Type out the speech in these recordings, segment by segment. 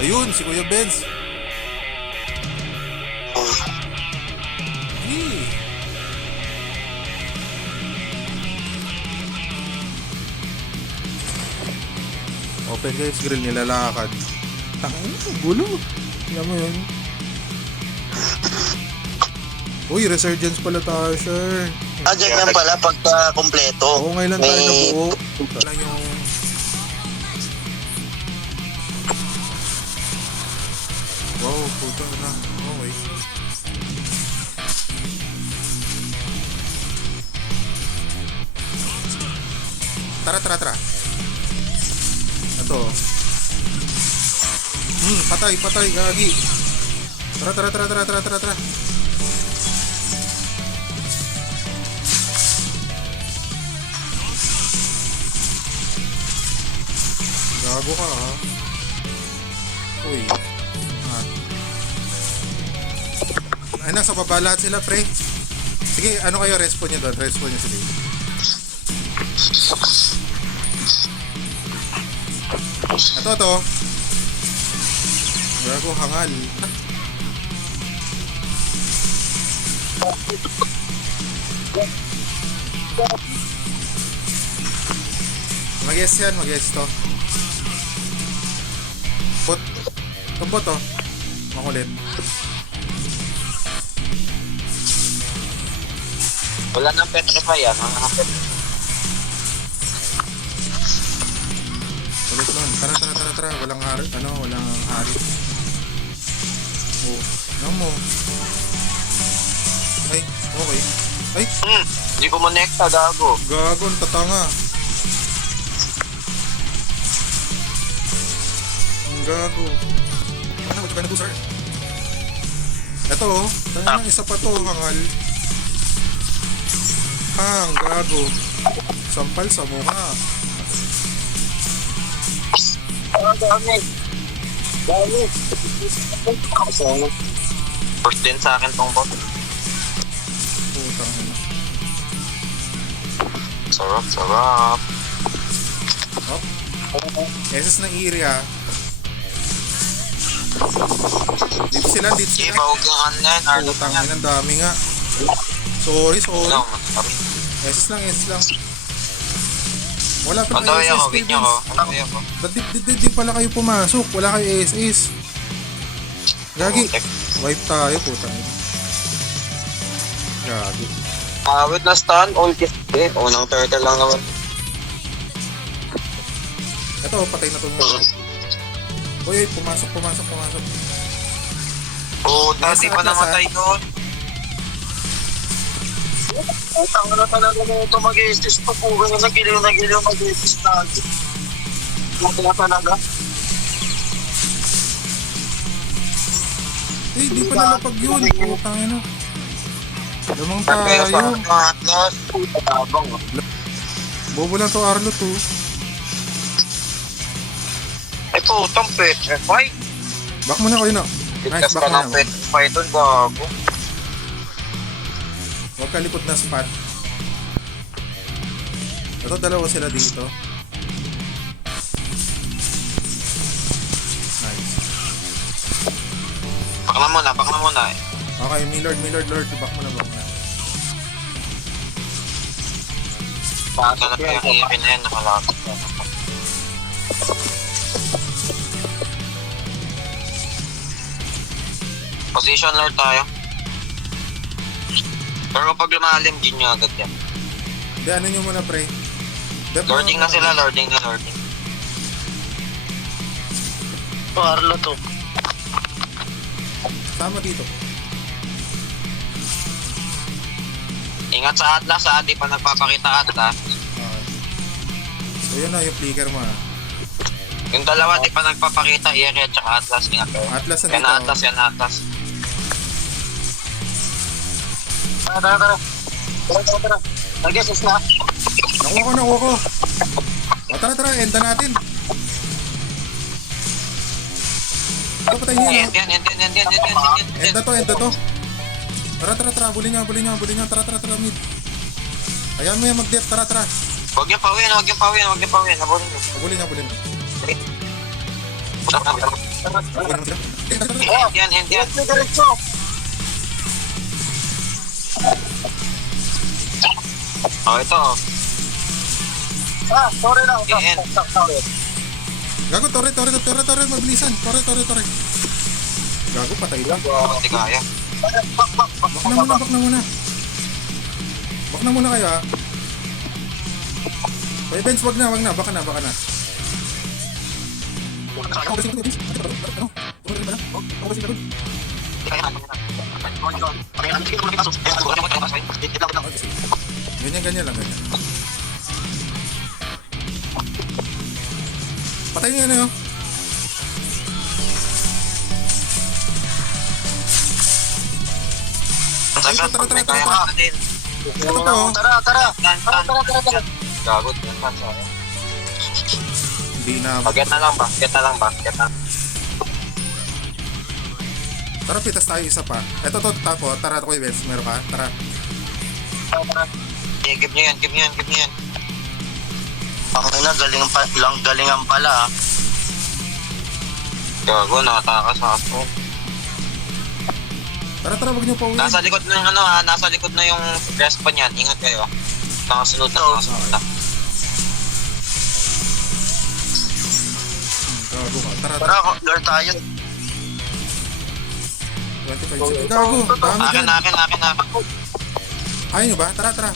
Ayun, si Kuya Benz. Hey. Open guys, grill nilalakad. Tangin, gulo. Tingnan mo yun. Uy, resurgence pala tayo, sure. Ganyan pala pagka kompleto. Oo, ngayon lang tayo nabuo. Wala yung... Wow, puta na. Okay. Tara. Ito. Patay, gagi. Tara. Gago ka ha. Uy. Ay, nasa baba lahat sila, pre. Sige, ano kayo? Respawn nyo doon. Respawn nyo sige. Ito. Gago, hangal. Mag-yes yan, mag-yes to. Tumbot to. Makulit. Wala nang petrify yan. Wala nang petrify. Ulit nun. Tara. Walang hari. Walang hari. Oh. Ano mo? Ay, okay. Ay! Hindi ko monekta, gago. Gago, tatanga. Ang gago. Ano, ba't ka na sir? Ito oh. Tangan isa pa to, hangal. Gago. Sampal sa mukha. Dami. First din sa akin tong bot. Putang ina. Sarap. Oh. SS ng area. Dito sila. Iba, huwag yung online. Putang ina, ang dami nga. Sorry. No, SS lang. Wala pa Pantaway kayo ako, SS, wait nyo ko. Pantaway ako. Ba't di pala kayo pumasok? Wala kayo SS. Gagi. Wipe tayo, putang ina. Gagi. Wait na stun, all kiss. Unang turtle lang naman. Ito, patay na to mo. Uy, pumasok. Di pa namatay doon. Utang na talaga na ito mag-i-assist po. Kung nagiliw mag-i-assist na. Utang talaga. Di pa nalapag yun. Putang ina. Lamang tayo. Atlas. Bobo lang to, Arlo to. Ay po, utang petrify. Back mo na kayo na. Nice, back mo na. Petrify doon, gago. Huwag kalikot na spot. Ito, dalawa sila dito. Nice. Baka na muna eh. Okay, Millard, back mo na. Baka na yung EV na yan, nakalapit. Position lord tayo. Pero kapag lumalim, din nyo agad yan. Hindi, ano nyo muna, pre. Lording na sila, lording. Arlo to. Tama dito. Ingat sa Atlas ha, di pa nagpapakita Atlas. Okay. So yun na, yung flicker mo ha. Yung dalawa di pa nagpapakita, Iri at saka Atlas. Ingat kayo. Atlas na Yan dito. na Atlas. Tara. Nag-assist na. Nakuha ko. O tara, enda natin. Ito, patay niya. Yan. Enda to. Tara. Bulin niya. Tara, mid. Ayan mo yan, mag-dep. Tara. Huwag niyo pawin. Nabulin niyo. Bulin niya. Tara. Buhay naman sila. Tara. Oh, Yan. diretso. Oh, ito. Sorry lang. Yan. Sorry. Gago, tore, mabilisan. Tore. Gago, patay lang. Hindi kaya. Back na muna kayo, ha. Kuya Benz, wag na. Baka na. Ganyan lang. Patay niya na yun. Tara. Ito to. Tara. Gagot yan pa sa'yo. Hindi na. Get na lang ba? Tara, pitas tayo isa pa. Ito to, tapo. Tara, Kuya Benz. Meron ka? Tara. Give nyo yan. Ang galingan pala. Gago, nakatakas ako. Tara, wag niyo pa uwi. Nasa likod na yung respawn yan. Ingat kayo. Nakasunod na. Gago ka. Tara. Tara, lure tayo. 25 seconds. Gago. Dami Akin. dyan. Ayaw nyo ba? Tara. Tara.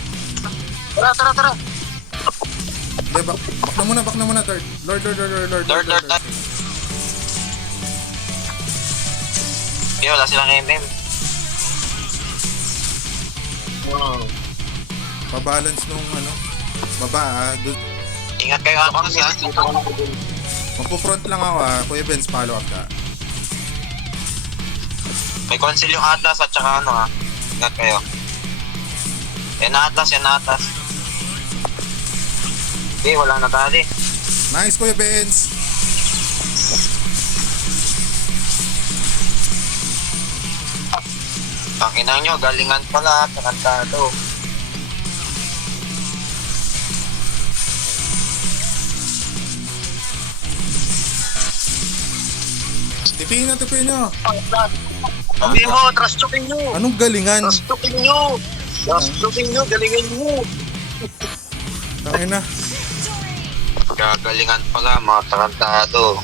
Hindi, back na muna. Third. Lord. Lord. Wala silang MM. Wow. Pabalance nung baba, Ingat kayo ako ha. Magpo-front lang ako, ha. Kuya Benz, follow up ka. May conceal yung Atlas at saka ha. Ingat kayo. Yan na Atlas. Hindi, walang natali. Nice, Kuya Benz. Pakinang nyo, galingan pala. Tarantado. Tipin nyo. Sabi mo, trust choking nyo. Anong galingan? Trust choking nyo. Galingan nyo. Tangin na. Gagalingan pala, mga tarantado.